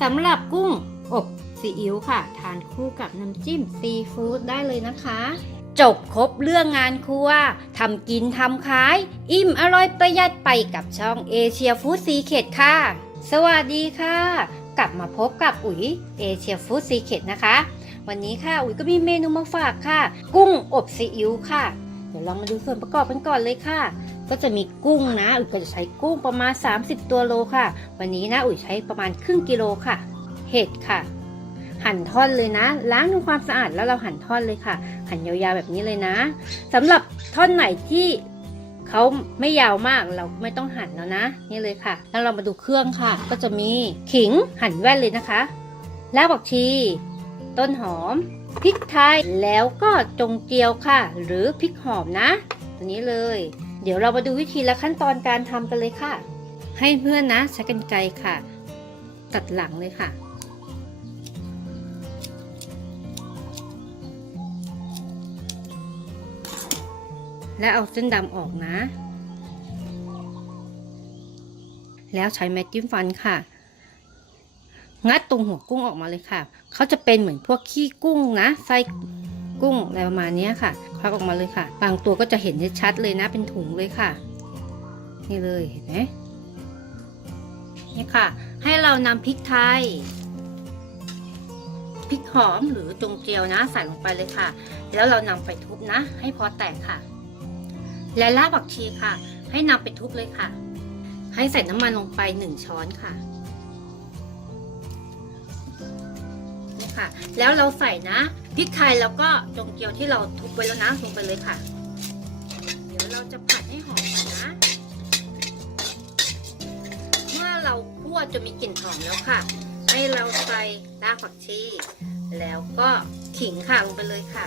สำหรับกุ้งอบซีอิ๊วค่ะ ทานคู่กับน้ำจิ้มซีฟู้ดได้เลยนะคะ จบครบเรื่องงานครัวทำกินทำขาย อิ่มอร่อยประหยัดไปกับช่องเอเชียฟู้ดซีเคดค่ะ สวัสดีค่ะ กลับมาพบกับอุ๋ยเอเชียฟู้ดซีเคดนะคะ วันนี้ค่ะอุ๋ยก็มีเมนูมาฝากค่ะ กุ้งอบซีอิ๊วค่ะ เดี๋ยวเรามาดูส่วนประกอบกันก่อนเลยค่ะ ก็จะมีกุ้งนะ อุ๋ยก็จะใช้กุ้งประมาณ 30 ตัวโลค่ะ วันนี้นะอุ๋ยใช้ประมาณครึ่งกิโลค่ะ เห็ดค่ะ หั่นท่อนเลยนะ ล้างทำความสะอาดแล้วเราหั่นท่อนเลยค่ะ หั่นยาวๆแบบนี้เลยนะสำหรับท่อนไหนที่เขาไม่ยาวมากเราไม่ต้องหั่นแล้วนะ นี่เลยค่ะ แล้วเรามาดูเครื่องค่ะ ก็จะมีขิงหั่นแว่นเลยนะคะรากผักชี ต้นหอมพริกไทยแล้วก็จงเจียวค่ะ หรือพริกหอมนะตัวนี้เลย เดี๋ยวเรามาดูวิธีและขั้นตอนการทำกันเลยค่ะ ให้เพื่อนนะใช้กรรไกรค่ะ ตัดหลังเลยค่ะ และเอาเส้นดำออกนะ แล้วใช้ไม้จิ้มฟันค่ะ งัดตรงหัวกุ้งออกมาเลยค่ะ เขาจะเป็นเหมือนพวกขี้กุ้งนะไส้ กุ้งอะไรประมาณนี้ค่ะควักออกมาเลยค่ะ บางตัวก็จะเห็นชัดเลยนะเป็นถุงเลยค่ะ นี่เลยเห็นไหมนี่ค่ะ ให้เรานำพริกไทยพริกหอมหรือจงเจียวนะใส่ลงไปเลยค่ะ แล้วเรานำไปทุบนะ ให้พอแตกค่ะ และรากผักชีค่ะ ให้นำไปทุบเลยค่ะ ให้ใส่น้ำมันลงไปหนึ่งช้อนค่ะ ค่ะ แล้วเราใส่นะพริกไทยแล้วก็จงเกียวที่เราทุบไว้แล้วนะลงไปเลยค่ะ เดี๋ยวเราจะผัดให้หอมก่อนนะ เมื่อเราคั่วจนมีกลิ่นหอมแล้วค่ะ ให้เราใส่รากผักชีแล้วก็ขิงค่ะลงไปเลยค่ะ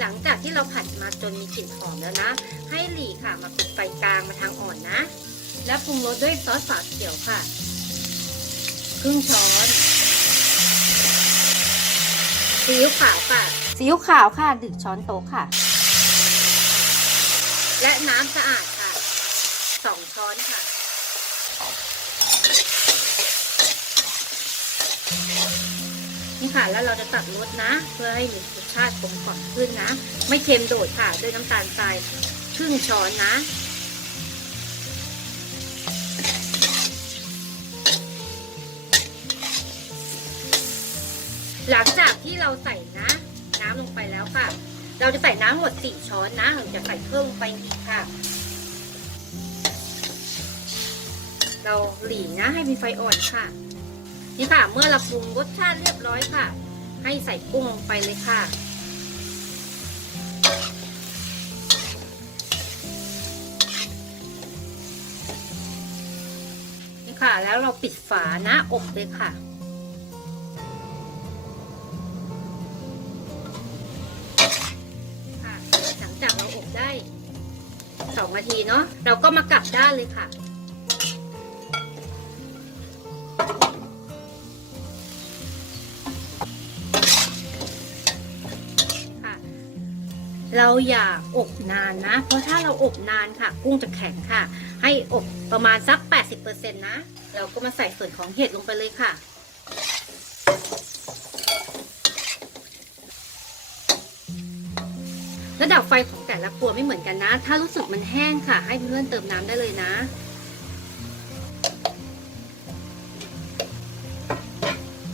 หลังจากที่เราผัดมาจนมีกลิ่นหอมแล้วนะ ให้หลีค่ะมาปิดไฟกลางมาทางอ่อนนะ แล้วปรุงรสด้วยซอสฝาเขียวค่ะ ครึ่งช้อนซีอิ๊วขาวค่ะซีอิ๊วขาวค่ะดึกช้อนโต๊ะค่ะ และน้ำสะอาดค่ะสองช้อนค่ะ ค่ะ แล้วเราจะตัดรสนะ เพื่อให้มีรสชาติกลมกล่อมขึ้นนะ ไม่เค็มโดดค่ะ ด้วยน้ำตาลทรายครึ่งช้อนนะ หลังจากที่เราใส่นะ น้ำลงไปแล้วค่ะ เราจะใส่น้ำหมดสี่ช้อนนะเราจะใส่เพิ่มลงไปอีกค่ะ เราหลีนะให้มีไฟอ่อนค่ะ นี่ค่ะ เมื่อเราปรุงรสชาติเรียบร้อยค่ะ ให้ใส่กุ้งลงไปเลยค่ะ นี่ค่ะ แล้วเราปิดฝานะอบเลยค่ะค่ะหลังจากเราอบได้สองนาทีเนาะเราก็มากลับด้านเลยค่ะ เราอย่าอบนานนะ เพราะถ้าเราอบนานค่ะ กุ้งจะแข็งค่ะ ให้อบประมาณสัก 80%นะ เราก็มาใส่ส่วนของเห็ดลงไปเลยค่ะ ระดับไฟของแต่ละครัวไม่เหมือนกันนะ ถ้ารู้สึกมันแห้งค่ะ ให้เพื่อนเติมน้ำได้เลยนะ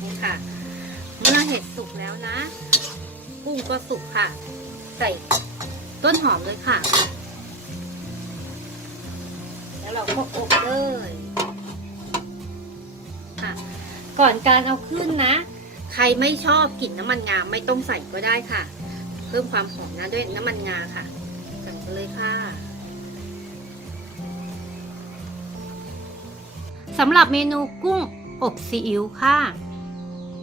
นี่ค่ะ เมื่อเห็ดสุกแล้วนะ กุ้งก็สุกค่ะ ส่ต้นหอมเลยค่ะ แล้วเราก็อบเลยค่ะ ก่อนการเอาขึ้นนะ ใครไม่ชอบกลิ่นน้ำมันงาไม่ต้องใส่ก็ได้ค่ะ เพิ่มความหอมนะด้วยน้ำมันงาค่ะใส่ไปเลยค่ะสำหรับเมนูกุ้งอบซีอิ๊วค่ะ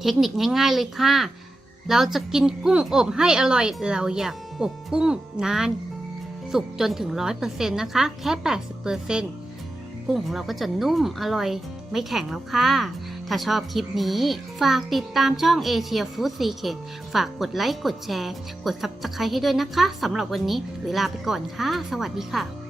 เทคนิคง่ายๆเลยค่ะ เราจะกินกุ้งอบให้อร่อยเราอยาก อบกุ้งนาน สุกจนถึง 100%นะคะ แค่ 80%กุ้งของเราก็จะนุ่มอร่อยไม่แข็งแล้วค่ะ ถ้าชอบคลิปนี้ ฝากติดตามช่องเอเชียฟู้ดซีเคทฝากกดไลค์ กดแชร์ กด Subscribe ให้ด้วยนะคะสำหรับวันนี้เวลาไปก่อนค่ะ สวัสดีค่ะ